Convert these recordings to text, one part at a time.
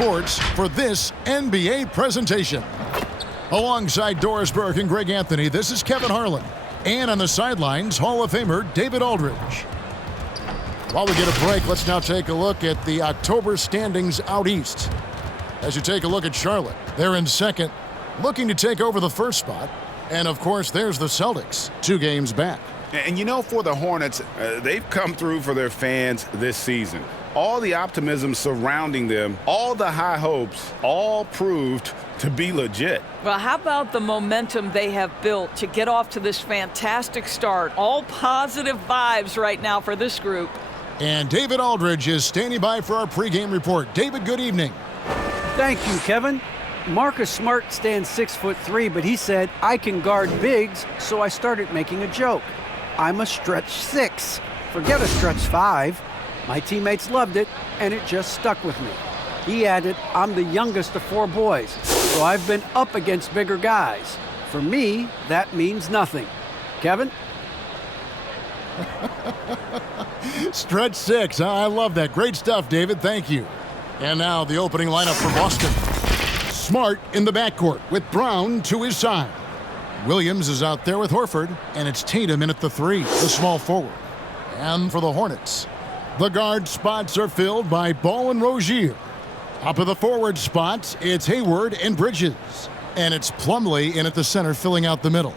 Sports for this NBA presentation. Alongside Doris Burke and Greg Anthony, this is Kevin Harlan. And on the sidelines, Hall of Famer David Aldridge. While we get a break, let's now take a look at the October standings out east. As you take a look at Charlotte, they're in second, looking to take over the first spot. And, of course, there's the Celtics, 2 games back. And, you know, for the Hornets, they've come through for their fans this season. All the optimism surrounding them, all the high hopes, all proved to be legit. Well, how about the momentum they have built to get off to this fantastic start? All positive vibes right now for this group. And David Aldridge is standing by for our pregame report. David, good evening. Thank you, Kevin. Marcus Smart stands 6'3", but he said, I can guard bigs, so I started making a joke. I'm a stretch 6. Forget a stretch 5. My teammates loved it, and it just stuck with me. He added, I'm the youngest of 4 boys, so I've been up against bigger guys. For me, that means nothing. Kevin? Stretch 6. I love that. Great stuff, David. Thank you. And now the opening lineup for Boston. Smart in the backcourt with Brown to his side. Williams is out there with Horford, and it's Tatum in at the 3, the small forward. And for the Hornets, the guard spots are filled by Ball and Rozier. Up at the forward spots, it's Hayward and Bridges. And it's Plumlee in at the center, filling out the middle.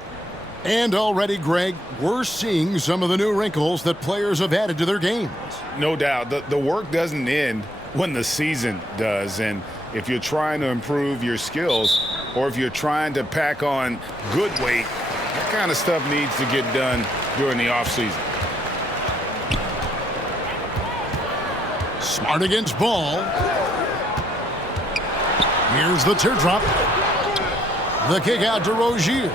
And already, Greg, we're seeing some of the new wrinkles that players have added to their games. No doubt. The work doesn't end when the season does. And if you're trying to improve your skills or if you're trying to pack on good weight, that kind of stuff needs to get done during the offseason. Smart against Ball. Here's the teardrop. The kick out to Rozier.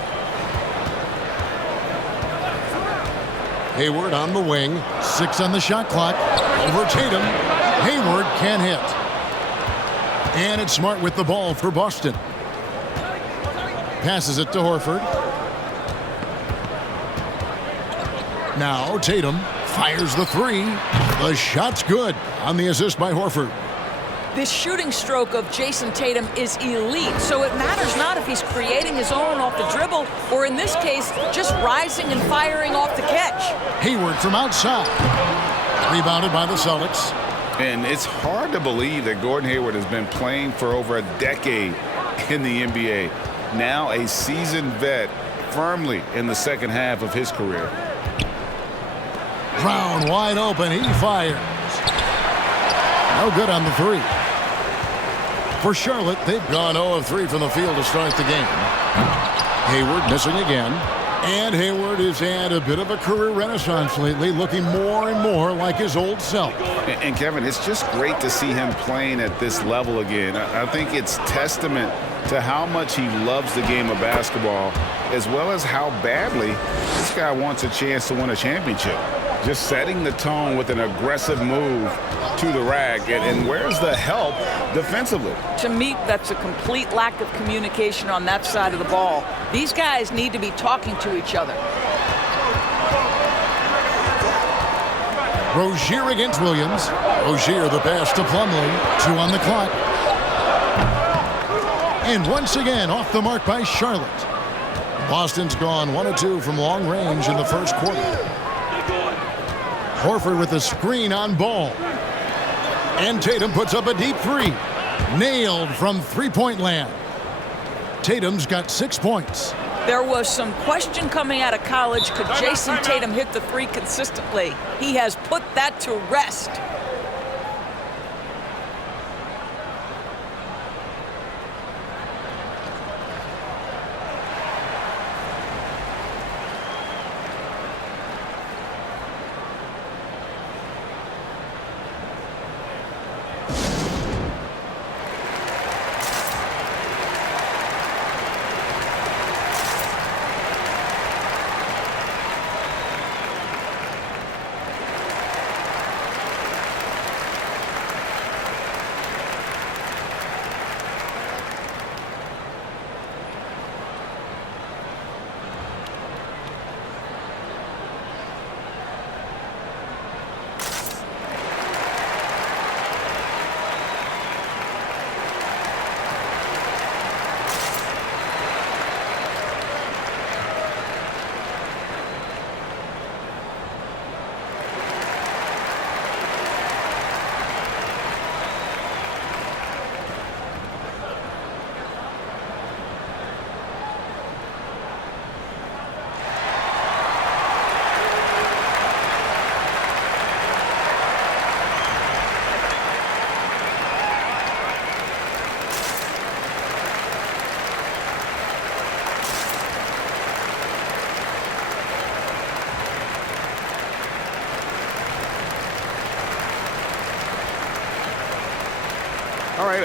Hayward on the wing. 6 on the shot clock. Over Tatum. Hayward can't hit. And it's Smart with the ball for Boston. Passes it to Horford. Now Tatum fires the 3. The shot's good on the assist by Horford. This shooting stroke of Jason Tatum is elite, so it matters not if he's creating his own off the dribble or, in this case, just rising and firing off the catch. Hayward from outside. Rebounded by the Celtics. And it's hard to believe that Gordon Hayward has been playing for over a decade in the NBA. Now a seasoned vet, firmly in the second half of his career. Brown wide open. He fires. No good on the 3. For Charlotte, they've gone 0 of 3 from the field to start the game. Hayward missing again. And Hayward has had a bit of a career renaissance lately, looking more and more like his old self. And Kevin, it's just great to see him playing at this level again. I think it's testament to how much he loves the game of basketball, as well as how badly this guy wants a chance to win a championship. Just setting the tone with an aggressive move to the rack. And where's the help defensively? To me, that's a complete lack of communication on that side of the ball. These guys need to be talking to each other. Rozier against Williams. Rozier the pass to Plumlee. 2 on the clock. And once again off the mark by Charlotte. Boston's gone 1 of 2 from long range in the first quarter. Horford with the screen on Ball. And Tatum puts up a deep 3. Nailed from three-point land. Tatum's got 6 points. There was some question coming out of college. Could Jason Tatum hit the 3 consistently? He has put that to rest.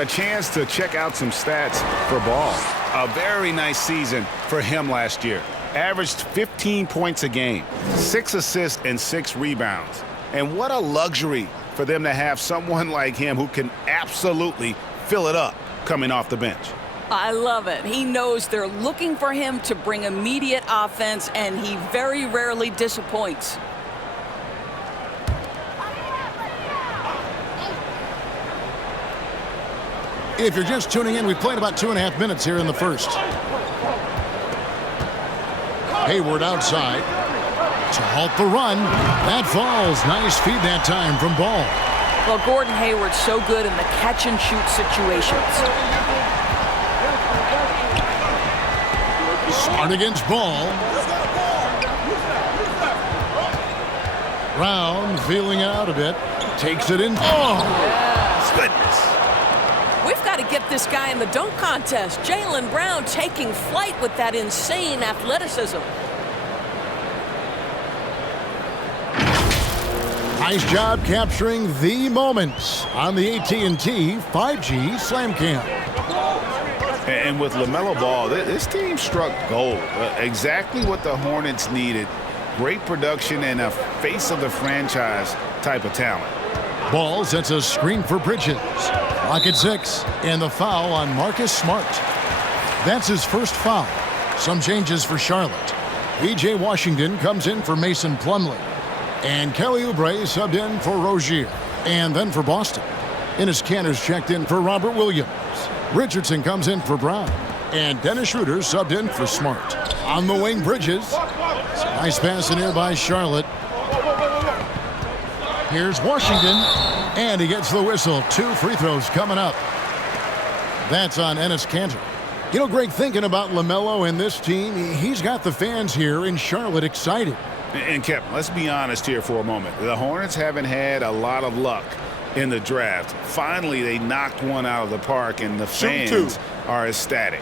a chance to check out some stats for Ball. A very nice season for him last year. Averaged 15 points a game, 6 assists and 6 rebounds. And what a luxury for them to have someone like him who can absolutely fill it up coming off the bench. I love it. He knows they're looking for him to bring immediate offense, and he very rarely disappoints. If you're just tuning in, we've played about 2.5 minutes here in the first. Hayward outside to halt the run. That falls. Nice feed that time from Ball. Well, Gordon Hayward's so good in the catch-and-shoot situations. Smart against Ball. Brown feeling out a bit. Takes it in. Oh, goodness. We've got to get this guy in the dunk contest. Jaylen Brown taking flight with that insane athleticism. Nice job capturing the moments on the AT&T 5G Slam Cam. And with LaMelo Ball, this team struck gold. Exactly what the Hornets needed. Great production and a face of the franchise type of talent. Ball sets a screen for Bridges. Clock at 6, and the foul on Marcus Smart. That's his first foul. Some changes for Charlotte. P.J. Washington comes in for Mason Plumlee. And Kelly Oubre subbed in for Rozier. And then for Boston, Enes Kanter's checked in for Robert Williams. Richardson comes in for Brown. And Dennis Schroeder subbed in for Smart. On the wing, Bridges. Nice pass in here by Charlotte. Here's Washington, and he gets the whistle. 2 free throws coming up. That's on Enes Kanter. You know, Greg, thinking about LaMelo and this team, he's got the fans here in Charlotte excited. And Kevin, let's be honest here for a moment. The Hornets haven't had a lot of luck in the draft. Finally, they knocked one out of the park, and the fans are ecstatic.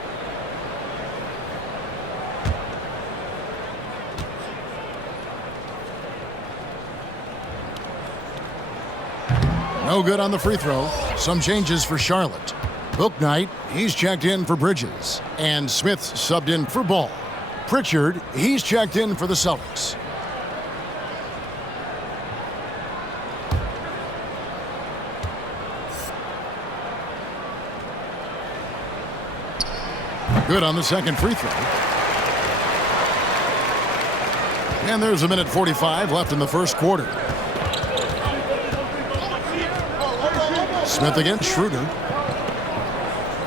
No good on the free throw. Some changes for Charlotte. Bouknight, he's checked in for Bridges. And Smith's subbed in for Ball. Pritchard, he's checked in for the Celtics. Good on the second free throw. And there's 1:45 left in the first quarter. Smith against Schroeder.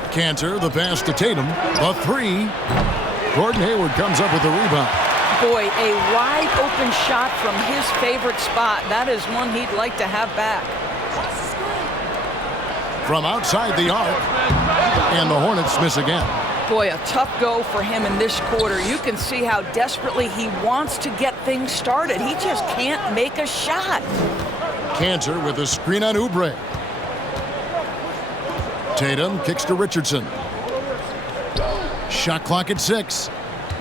Kanter, the pass to Tatum. The 3. Gordon Hayward comes up with the rebound. Boy, a wide open shot from his favorite spot. That is one he'd like to have back. From outside the arc. And the Hornets miss again. Boy, a tough go for him in this quarter. You can see how desperately he wants to get things started. He just can't make a shot. Kanter with a screen on Oubre. Tatum kicks to Richardson. Shot clock at 6.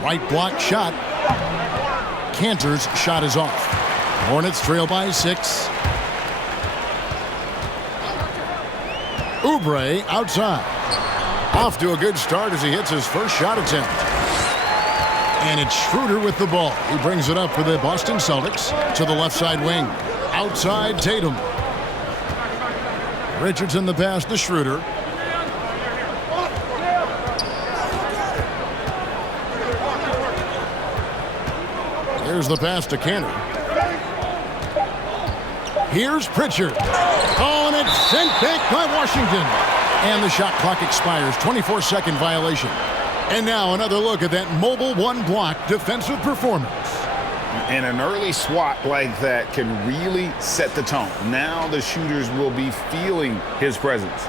Right block shot. Kanter's shot is off. Hornets trail by 6. Oubre outside. Off to a good start as he hits his first shot attempt. And it's Schroeder with the ball. He brings it up for the Boston Celtics to the left side wing. Outside Tatum. Richardson the pass to Schroeder. Here's the pass to Kanter. Here's Pritchard. Oh, and it's sent back by Washington. And the shot clock expires. 24-second violation. And now another look at that mobile one-block defensive performance. And an early swat like that can really set the tone. Now the shooters will be feeling his presence.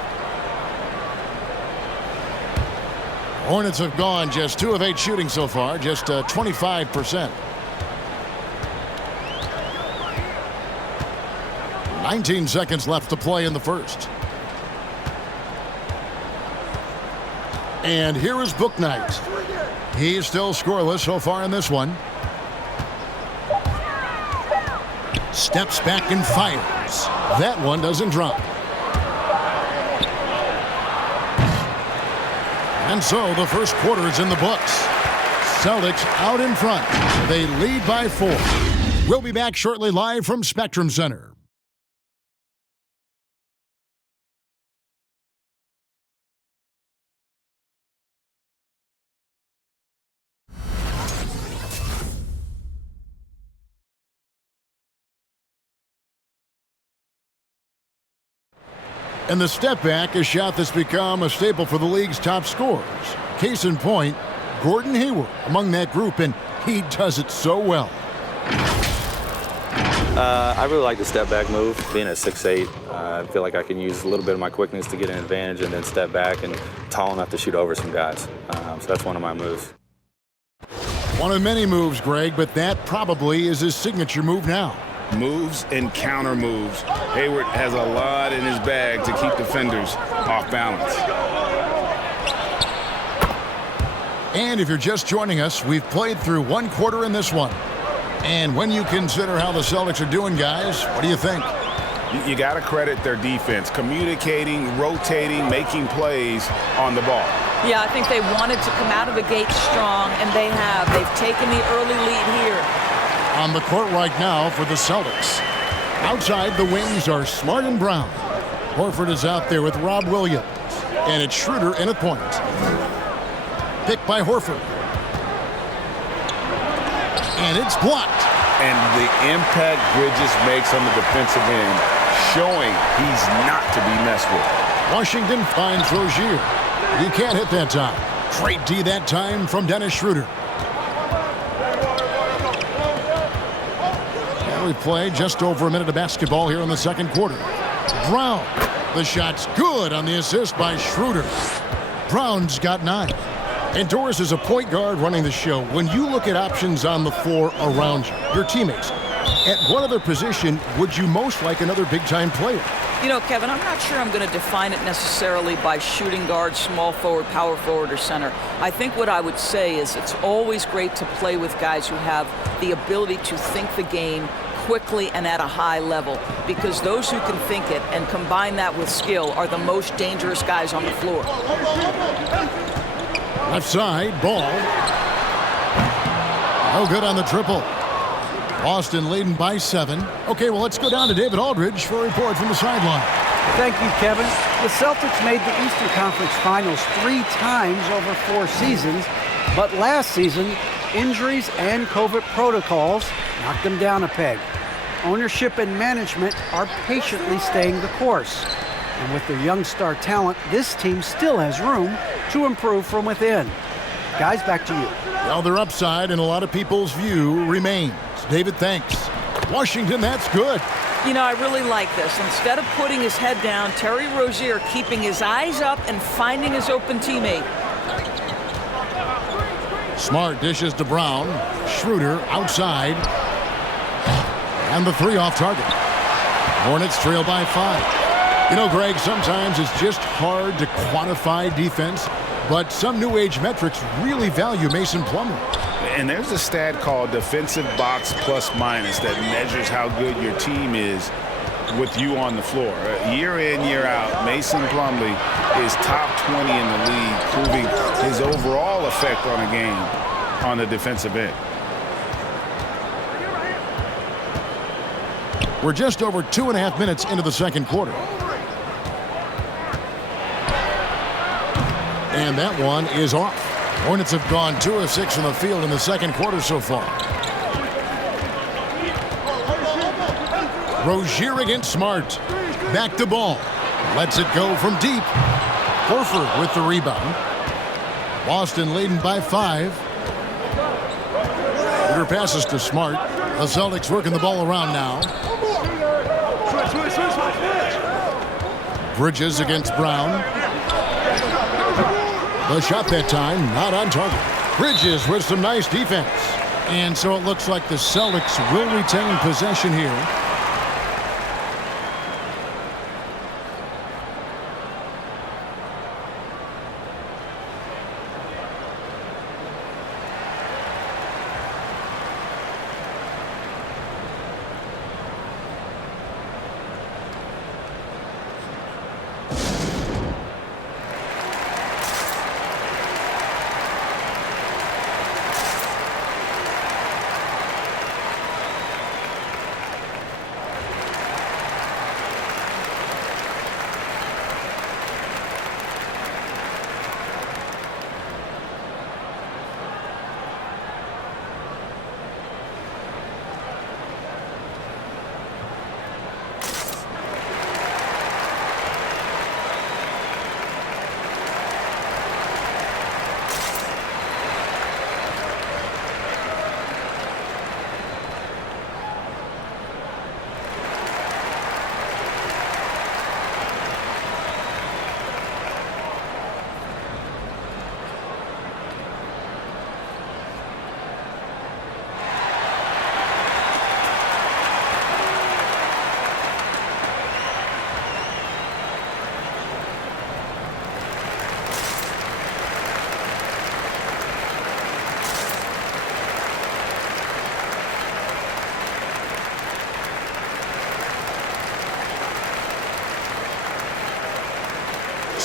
Hornets have gone just 2 of 8 shooting so far, just 25%. 19 seconds left to play in the first. And here is Bouknight. He's still scoreless so far in this one. Steps back and fires. That one doesn't drop. And so the first quarter is in the books. Celtics out in front. They lead by 4. We'll be back shortly live from Spectrum Center. And the step back, a shot that's become a staple for the league's top scorers. Case in point, Gordon Hayward among that group, and he does it so well. I really like the step back move. Being at 6'8", I feel like I can use a little bit of my quickness to get an advantage and then step back and tall enough to shoot over some guys. So that's one of my moves. One of many moves, Greg, but that probably is his signature move now. Moves and counter moves. Hayward has a lot in his bag to keep defenders off balance. And if you're just joining us, we've played through one quarter in this one. And when you consider how the Celtics are doing, guys, what do you think? You got to credit their defense, communicating, rotating, making plays on the ball. Yeah, I think they wanted to come out of the gate strong, and they have. They've taken the early lead here. On the court right now for the Celtics. Outside the wings are Smart and Brown. Horford is out there with Rob Williams. And it's Schroeder in at point. Picked by Horford. And it's blocked. And the impact Bridges makes on the defensive end, showing he's not to be messed with. Washington finds Rozier. He can't hit that time. Great D that time from Dennis Schroeder. And we play just over a minute of basketball here in the second quarter. Brown. The shot's good on the assist by Schroeder. Brown's got 9. And Doris is a point guard running the show. When you look at options on the floor around you, your teammates, at what other position would you most like another big-time player? You know, Kevin, I'm not sure I'm going to define it necessarily by shooting guard, small forward, power forward, or center. I think what I would say is it's always great to play with guys who have the ability to think the game quickly and at a high level, because those who can think it and combine that with skill are the most dangerous guys on the floor. Left side, ball. No good on the triple. Boston leading by 7. Okay, well, let's go down to David Aldridge for a report from the sideline. Thank you, Kevin. The Celtics made the Eastern Conference Finals 3 times over 4 seasons, but last season, injuries and COVID protocols knocked them down a peg. Ownership and management are patiently staying the course. And with their young star talent, this team still has room to improve from within. Guys, back to you. Well, their upside in a lot of people's view remains. David, thanks. Washington, that's good. You know, I really like this. Instead of putting his head down, Terry Rozier keeping his eyes up and finding his open teammate. Smart dishes to Brown. Schroeder outside. And the 3 off target. Hornets trail by 5. You know, Greg, sometimes it's just hard to quantify defense, but some new age metrics really value Mason Plumlee. And there's a stat called defensive box plus minus that measures how good your team is with you on the floor. Year in, year out, Mason Plumlee is top 20 in the league, proving his overall effect on a game on the defensive end. We're just over 2.5 minutes into the second quarter. And that one is off. Hornets have gone 2 of 6 from the field in the second quarter so far. Rozier against Smart. Back to ball. Lets it go from deep. Horford with the rebound. Boston leading by 5. Peter passes to Smart. The Celtics working the ball around now. Bridges against Brown. The shot that time, not on target. Bridges with some nice defense. And so it looks like the Celtics will retain possession here.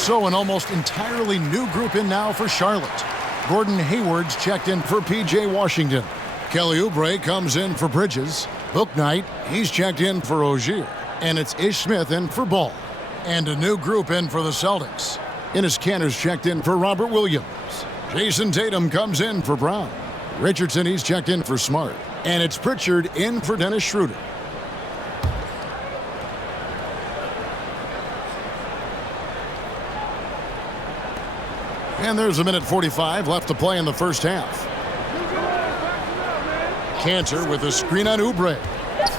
So an almost entirely new group in now for Charlotte. Gordon Hayward's checked in for P.J. Washington. Kelly Oubre comes in for Bridges. Bouknight, he's checked in for Ogier. And it's Ish Smith in for Ball. And a new group in for the Celtics. Enes Kanter's checked in for Robert Williams. Jason Tatum comes in for Brown. Richardson, he's checked in for Smart. And it's Pritchard in for Dennis Schroeder. And there's a minute 45 left to play in the first half. Kanter with a screen on Oubre.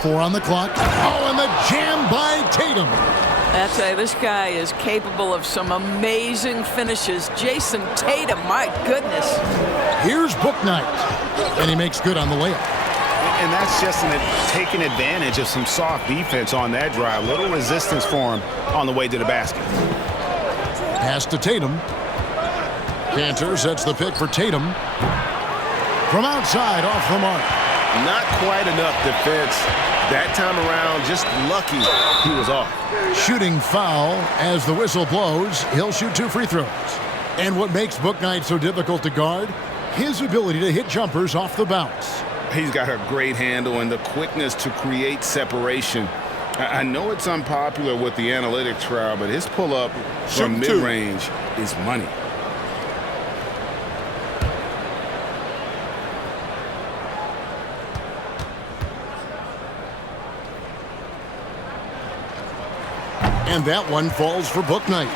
4 on the clock. Oh, and the jam by Tatum. I tell you, this guy is capable of some amazing finishes. Jason Tatum, my goodness. Here's Bouknight. And he makes good on the layup. And that's just taking advantage of some soft defense on that drive. Little resistance for him on the way to the basket. Pass to Tatum. Kanter sets the pick for Tatum. From outside, off the mark. Not quite enough defense. That time around, just lucky he was off. Shooting foul as the whistle blows. He'll shoot 2 free throws. And what makes Bouknight so difficult to guard? His ability to hit jumpers off the bounce. He's got a great handle and the quickness to create separation. I know it's unpopular with the analytics trial, but his pull-up from mid-range is money. And that one falls for Bouknight.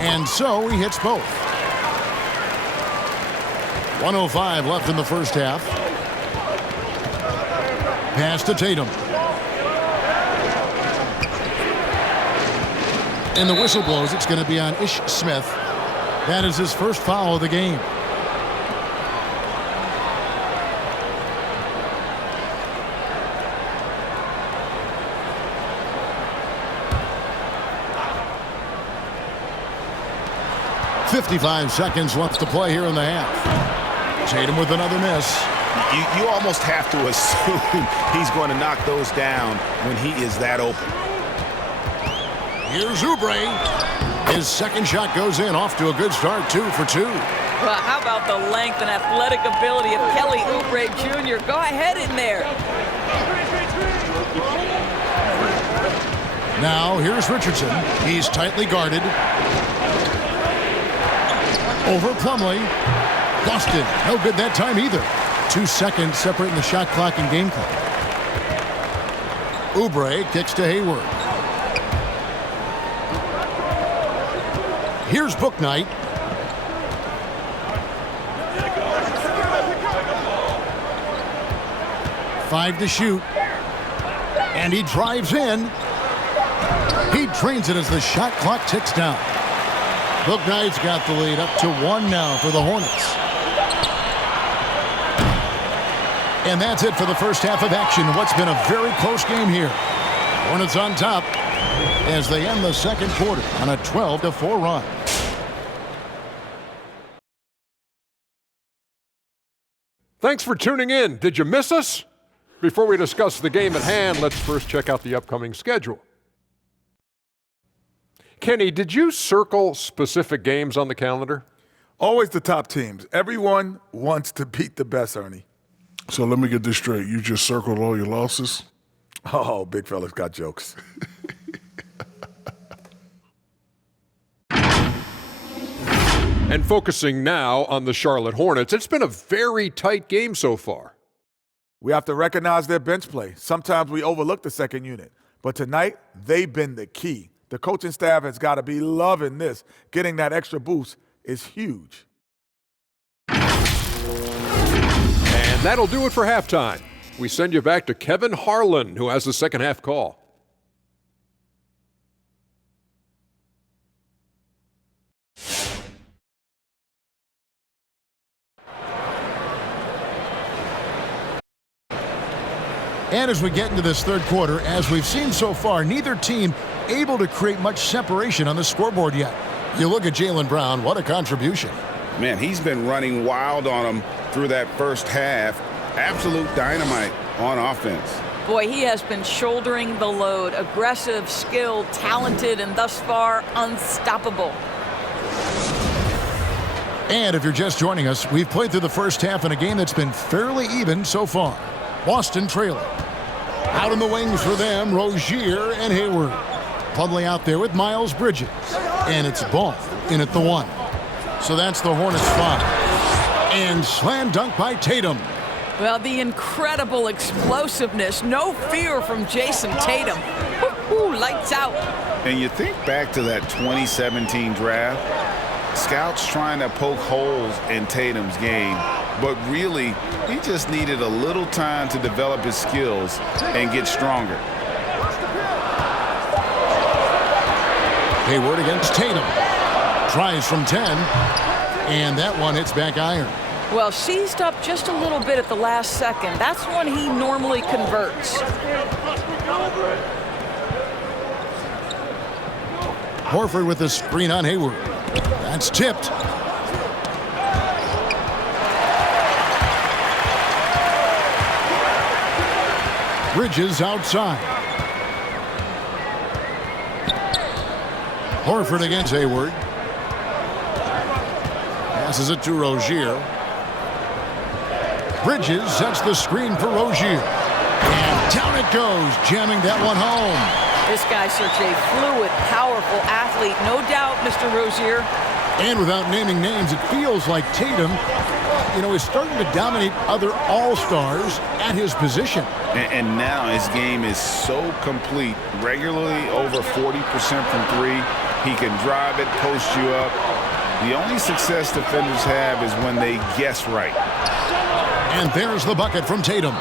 And so he hits both. 1:05 left in the first half. Pass to Tatum. And the whistle blows. It's going to be on Ish Smith. That is his first foul of the game. .55 seconds left to play here in the half. Tatum with another miss. You almost have to assume he's going to knock those down when he is that open. Here's Oubre. His second shot goes in, off to a good start, 2 for 2. Well, how about the length and athletic ability of Kelly Oubre Jr.? Go ahead in there. Now here's Richardson. He's tightly guarded. Over Plumlee. Boston, no good that time either. 2 seconds separating the shot clock and game clock. Oubre kicks to Hayward. Here's Bouknight. Five to shoot. And he drives in. He drains it as the shot clock ticks down. Bouknight's got the lead up to 1 now for the Hornets. And that's it for the first half of action. What's been a very close game here. Hornets on top as they end the second quarter on a 12-4 run. Thanks for tuning in. Did you miss us? Before we discuss the game at hand, let's first check out the upcoming schedule. Kenny, did you circle specific games on the calendar? Always the top teams. Everyone wants to beat the best, Ernie. So let me get this straight. You just circled all your losses? Oh, big fella's got jokes. And focusing now on the Charlotte Hornets, it's been a very tight game so far. We have to recognize their bench play. Sometimes we overlook the second unit. But tonight, they've been the key. The coaching staff has got to be loving this. Getting that extra boost is huge. And that'll do it for halftime. We send you back to Kevin Harlan, who has the second half call. And as we get into this third quarter, as we've seen so far, neither team able to create much separation on the scoreboard yet. You look at Jaylen Brown, what a contribution. Man, he's been running wild on him through that first half. Absolute dynamite on offense. Boy, he has been shouldering the load. Aggressive, skilled, talented, and thus far unstoppable. And if you're just joining us, we've played through the first half in a game that's been fairly even so far. Boston trailing. Out in the wings for them, Rozier and Hayward. Pudley out there with Miles Bridges. And it's Ball in at the 1. So that's the Hornets 5. And slam dunk by Tatum. Well, the incredible explosiveness, no fear from Jason Tatum. Woo-hoo, lights out. And you think back to that 2017 draft, scouts trying to poke holes in Tatum's game, but really, he just needed a little time to develop his skills and get stronger. Hayward against Tatum. Tries from 10, and that one hits back iron. Well, seized up just a little bit at the last second. That's when he normally converts. Horford with the screen on Hayward. That's tipped. Bridges outside. Horford against Hayward. Passes it to Rozier. Bridges sets the screen for Rozier. And down it goes, jamming that one home. This guy's such a fluid, powerful athlete. No doubt, Mr. Rozier. And without naming names, it feels like Tatum, is starting to dominate other all-stars at his position. And now his game is so complete. Regularly over 40% from 3. He can drive it, post you up. The only success defenders have is when they guess right. And there's the bucket from Tatum.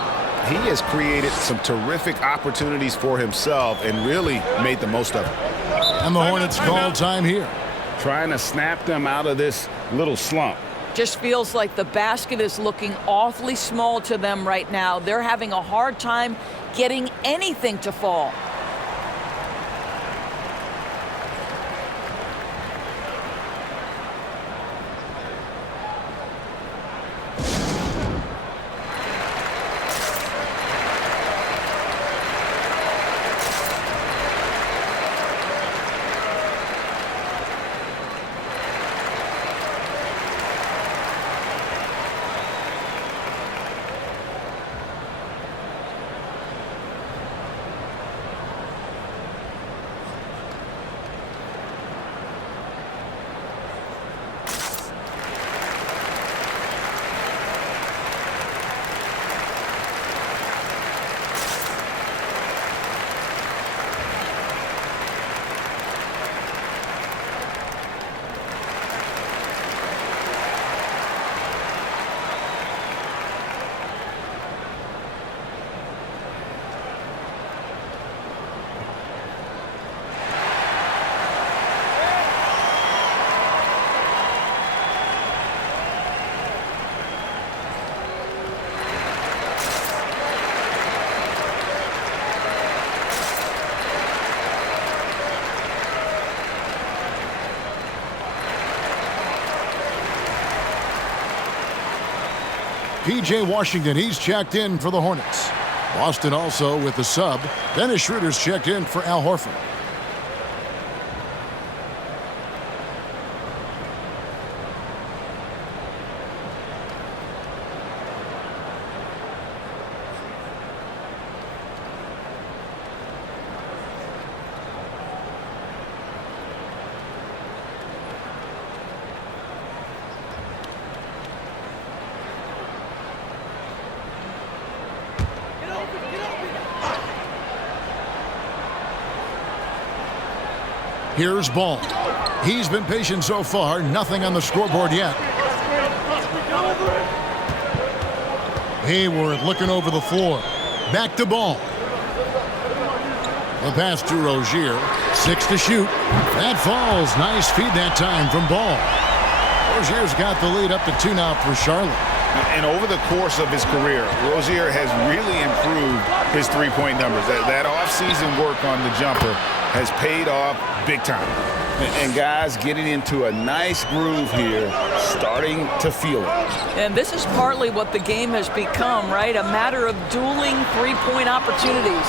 He has created some terrific opportunities for himself and really made the most of it. And the Hornets call time here. Trying to snap them out of this little slump. Just feels like the basket is looking awfully small to them right now. They're having a hard time getting anything to fall. P.J. Washington, he's checked in for the Hornets. Boston also with the sub. Dennis Schroeder's checked in for Al Horford. Here's Ball. He's been patient so far. Nothing on the scoreboard yet. Hayward looking over the floor. Back to Ball. The pass to Rozier. 6 to shoot. That falls. Nice feed that time from Ball. Rozier's got the lead up to 2 now for Charlotte. And over the course of his career, Rozier has really improved his three-point numbers. That offseason work on the jumper has paid off big time. And guys getting into a nice groove here, starting to feel it. And this is partly what the game has become, right? A matter of dueling three-point opportunities.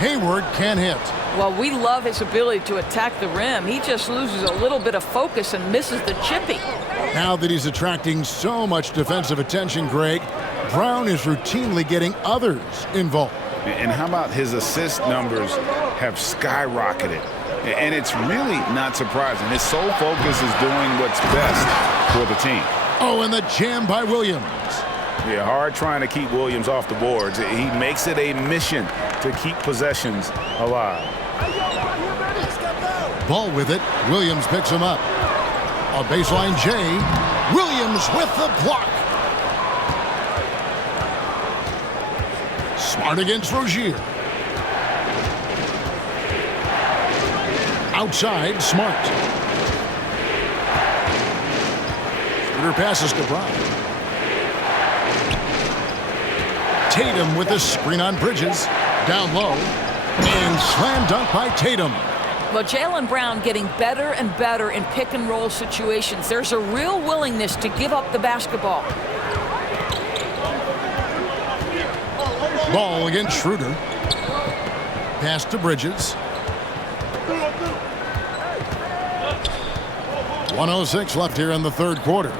Hayward can't hit. Well, we love his ability to attack the rim. He just loses a little bit of focus and misses the chippy. Now that he's attracting so much defensive attention, Greg, Brown is routinely getting others involved. And how about his assist numbers have skyrocketed? And it's really not surprising. His sole focus is doing what's best for the team. Oh, and the jam by Williams. Yeah, hard trying to keep Williams off the boards. He makes it a mission to keep possessions alive. Ball with it. Williams picks him up. A baseline J. Williams with the block. Smart against Rozier. Outside, Smart. Shooter passes to Brown. Tatum with the screen on Bridges. Down low. And slam dunk by Tatum. Well, Jaylen Brown getting better and better in pick-and-roll situations. There's a real willingness to give up the basketball. Ball against Schroeder. Pass to Bridges. 1:06 left here in the third quarter.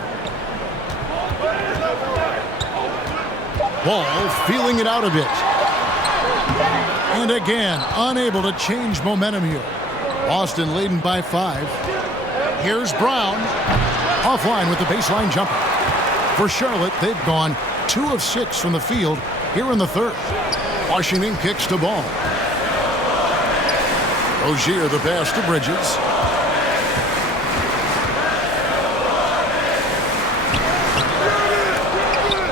Ball feeling it out a bit. And again, unable to change momentum here. Boston leading by 5. Here's Brown. Offline with the baseline jumper. For Charlotte, they've gone 2 of 6 from the field here in the third. Washington kicks to Ball. Rozier the pass to Bridges.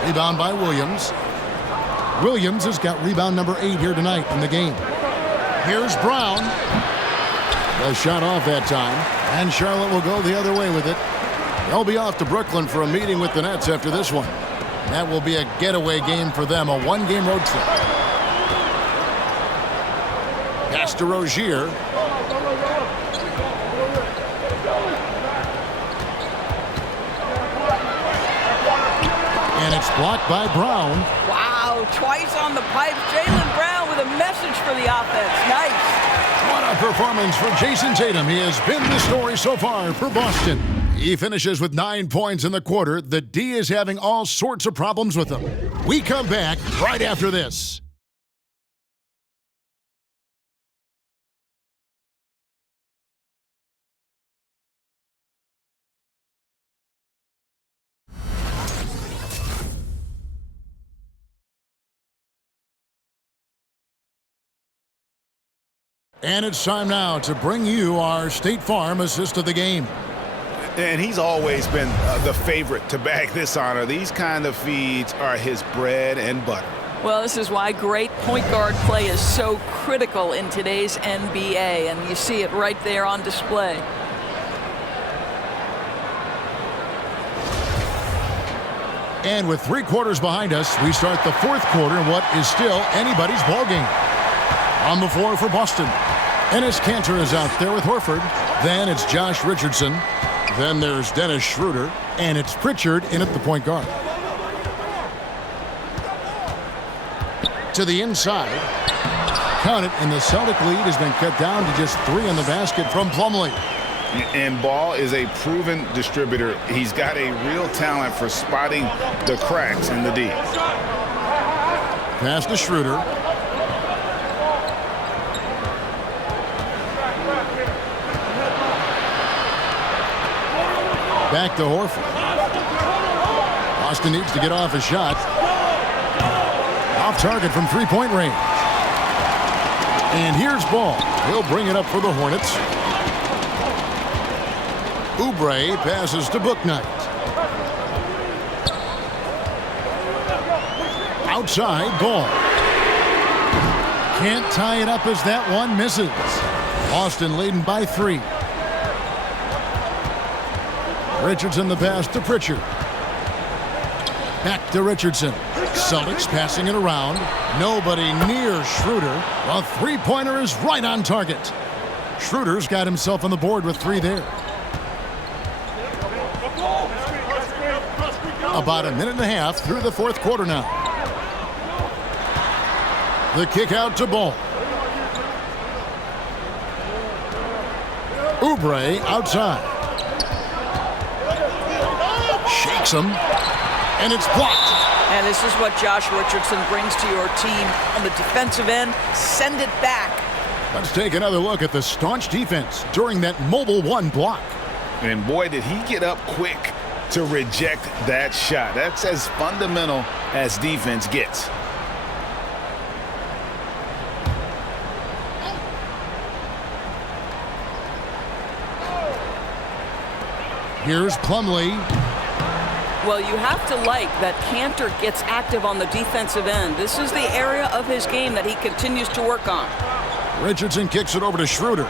Rebound by Williams. Williams has got rebound number 8 here tonight in the game. Here's Brown. The shot off that time, and Charlotte will go the other way with it. They'll be off to Brooklyn for a meeting with the Nets after this one. That will be a getaway game for them, a one-game road trip. Pass to Rozier. And it's blocked by Brown. Wow, twice on the pipe. Jaylen Brown with a message for the offense. Nice. What a performance for Jason Tatum. He has been the story so far for Boston. He finishes with 9 points in the quarter. The D is having all sorts of problems with him. We come back right after this. And it's time now to bring you our State Farm assist of the game. And he's always been the favorite to bag this honor. These kind of feeds are his bread and butter. Well, this is why great point guard play is so critical in today's NBA, and you see it right there on display. And with 3 quarters behind us, we start the fourth quarter in what is still anybody's ball game. On the floor for Boston, Enes Kanter is out there with Horford. Then it's Josh Richardson. Then there's Dennis Schroeder. And it's Pritchard in at the point guard. To the inside. Count it, and the Celtic lead has been cut down to just 3 in the basket from Plumlee. And Ball is a proven distributor. He's got a real talent for spotting the cracks in the D. Pass to Schroeder. Back to Horford. Boston needs to get off a shot. Off target from three-point range. And here's Ball. He'll bring it up for the Hornets. Oubre passes to Bouknight. Outside, Ball. Can't tie it up as that one misses. Boston leading by 3. Richardson the pass to Pritchard. Back to Richardson. Celtics passing it around. Nobody near Schroeder. A three-pointer is right on target. Schroeder's got himself on the board with 3 there. About a minute and a half through the fourth quarter now. The kick out to Ball. Oubre outside. Shakes him. And it's blocked. And this is what Josh Richardson brings to your team on the defensive end. Send it back. Let's take another look at the staunch defense during that mobile 1 block. And boy, did he get up quick to reject that shot. That's as fundamental as defense gets. Here's Plumlee. Well, you have to like that Cantor gets active on the defensive end. This is the area of his game that he continues to work on. Richardson kicks it over to Schroeder.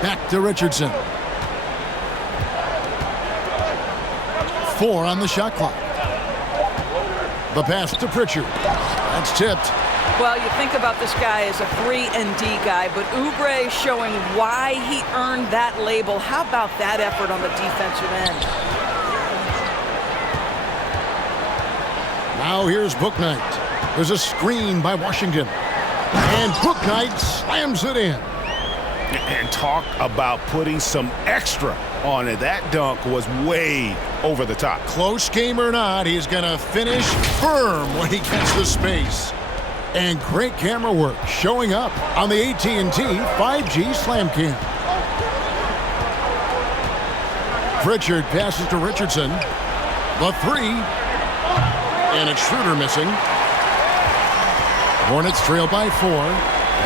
Back to Richardson. 4 on the shot clock. The pass to Pritchard. That's tipped. Well, you think about this guy as a 3-and-D guy, but Oubre showing why he earned that label. How about that effort on the defensive end? Now here's Bouknight. There's a screen by Washington. And Bouknight slams it in. And talk about putting some extra on it. That dunk was way over the top. Close game or not, he's going to finish firm when he gets the space. And great camera work showing up on the AT&T 5G Slam Cam. Pritchard passes to Richardson. The 3. And it's Schroeder missing. Hornets trail by 4.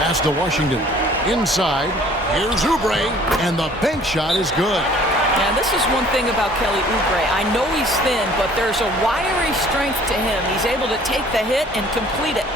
Pass to Washington. Inside. Here's Oubre. And the bank shot is good. And this is one thing about Kelly Oubre. I know he's thin, but there's a wiry strength to him. He's able to take the hit and complete it.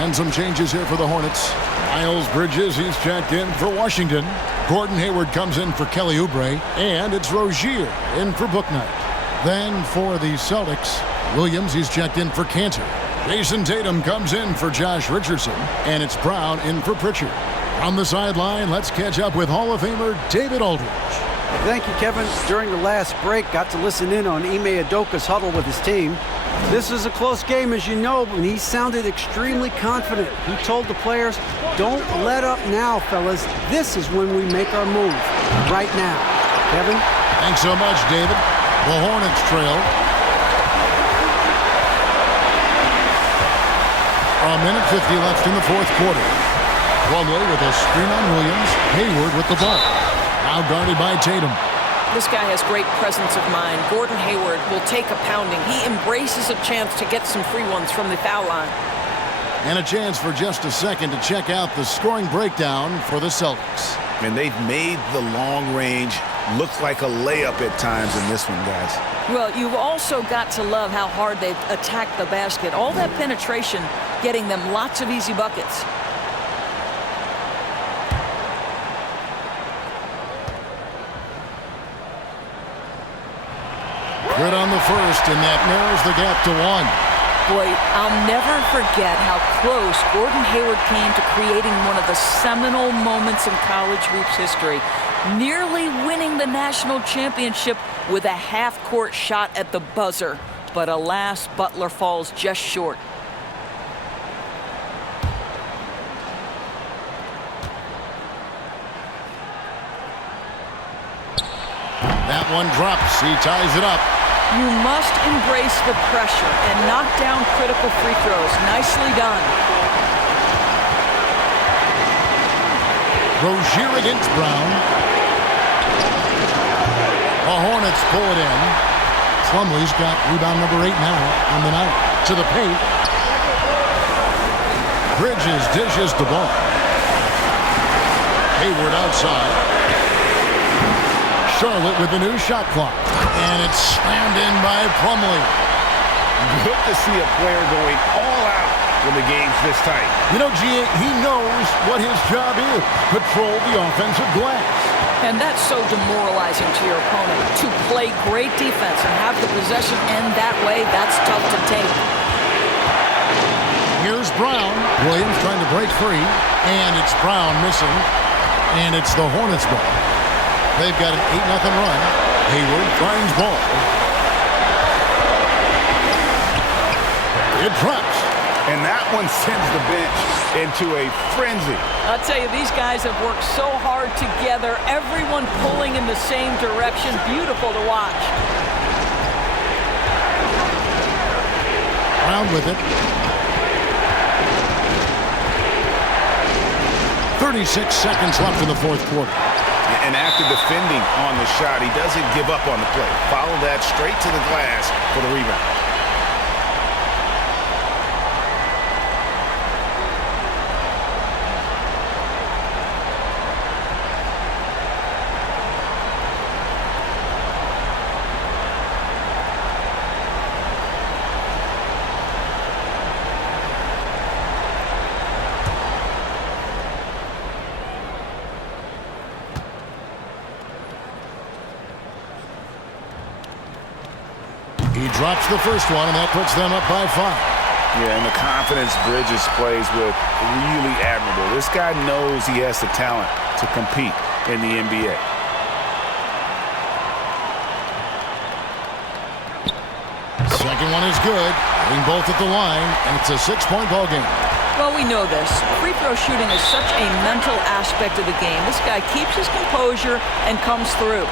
And some changes here for the Hornets. Miles Bridges, he's checked in for Washington. Gordon Hayward comes in for Kelly Oubre. And it's Rozier in for Bouknight. Then for the Celtics, Williams, he's checked in for Cantor. Jason Tatum comes in for Josh Richardson. And it's Brown in for Pritchard. On the sideline, let's catch up with Hall of Famer David Aldridge. Thank you, Kevin. During the last break, got to listen in on Ime Udoka's huddle with his team. This is a close game, as you know, and he sounded extremely confident. He told the players, don't let up now, fellas. This is when we make our move. Right now. Kevin? Thanks so much, David. The Hornets trail. A minute 50 left in the fourth quarter. Plumlee with a screen on Williams. Hayward with the ball. Now guarded by Tatum. This guy has great presence of mind. Gordon Hayward will take a pounding. He embraces a chance to get some free ones from the foul line. And a chance for just a second to check out the scoring breakdown for the Celtics. And they've made the long-range looked like a layup at times in this one, guys. Well, you've also got to love how hard they've attacked the basket. All that penetration getting them lots of easy buckets. Good on the first, and that narrows the gap to 1. Boy, I'll never forget how close Gordon Hayward came to creating one of the seminal moments in college hoops history, nearly winning the national championship with a half-court shot at the buzzer. But alas, Butler falls just short. That one drops. He ties it up. You must embrace the pressure and knock down critical free throws. Nicely done. Rozier against Brown. The Hornets pull it in. Plumlee's got rebound number 8 now on the night. To the paint. Bridges dishes the ball. Hayward outside. Charlotte with the new shot clock. And it's slammed in by Plumlee. Good to see a player going all out when the game's this tight. You know, G.A., he knows what his job is. Patrol the offensive glass. And that's so demoralizing to your opponent. To play great defense and have the possession end that way, that's tough to take. Here's Brown. Williams trying to break free. And it's Brown missing. And it's the Hornets ball. They've got an 8-0 run. Hayward finds ball. It drops. And that one sends the bench into a frenzy. I'll tell you, these guys have worked so hard together. Everyone pulling in the same direction. Beautiful to watch. Brown with it. 36 seconds left in the fourth quarter. And after defending on the shot, he doesn't give up on the play. Follow that straight to the glass for the rebound. He drops the first one, and that puts them up by 5. Yeah, and the confidence Bridges plays with, really admirable. This guy knows he has the talent to compete in the NBA. Second one is good. Hitting both at the line, and it's a 6-point ball game. Well, we know this. Free throw shooting is such a mental aspect of the game. This guy keeps his composure and comes through.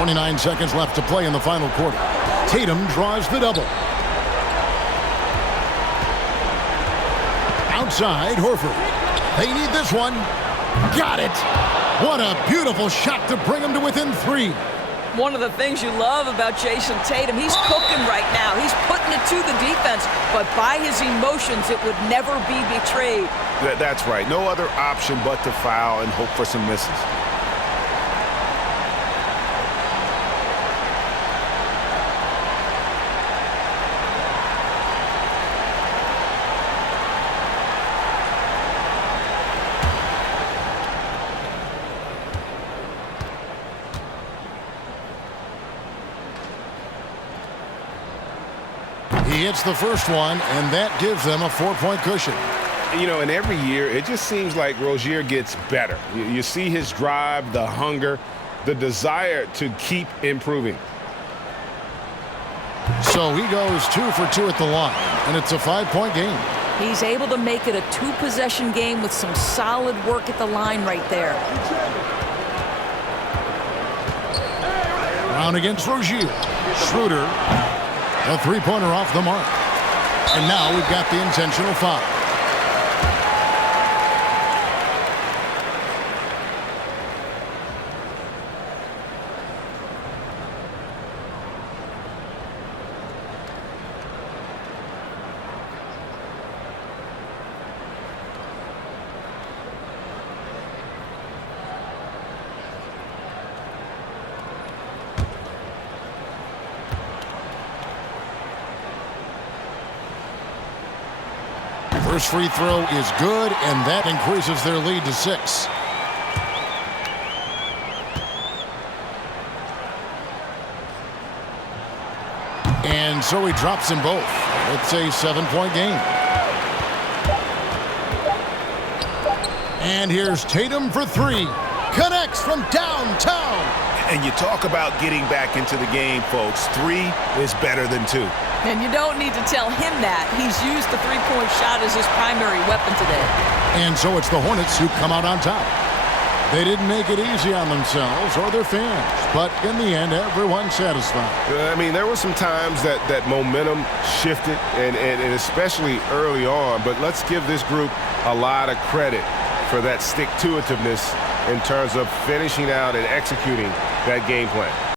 29 seconds left to play in the final quarter. Tatum draws the double. Outside, Horford. They need this one. Got it. What a beautiful shot to bring them to within 3. One of the things you love about Jason Tatum, he's cooking right now. He's putting it to the defense, but by his emotions, it would never be betrayed. That's right. No other option but to foul and hope for some misses. He hits the first one, and that gives them a 4-point cushion. You know, and every year, it just seems like Rozier gets better. You see his drive, the hunger, the desire to keep improving. So he goes 2 for 2 at the line, and it's a 5-point game. He's able to make it a 2-possession game with some solid work at the line right there. Brown against Rozier. Schroeder, a 3-pointer off the mark. And now we've got the intentional foul. First free throw is good, and that increases their lead to 6. And so he drops them both. It's a 7-point game. And here's Tatum for 3. Connects from downtown. And you talk about getting back into the game, folks. 3 is better than 2. And you don't need to tell him that. He's used the three-point shot as his primary weapon today. And so it's the Hornets who come out on top. They didn't make it easy on themselves or their fans, but in the end, everyone's satisfied. I mean, there were some times that momentum shifted, and especially early on, but let's give this group a lot of credit for that stick-to-itiveness in terms of finishing out and executing that game plan.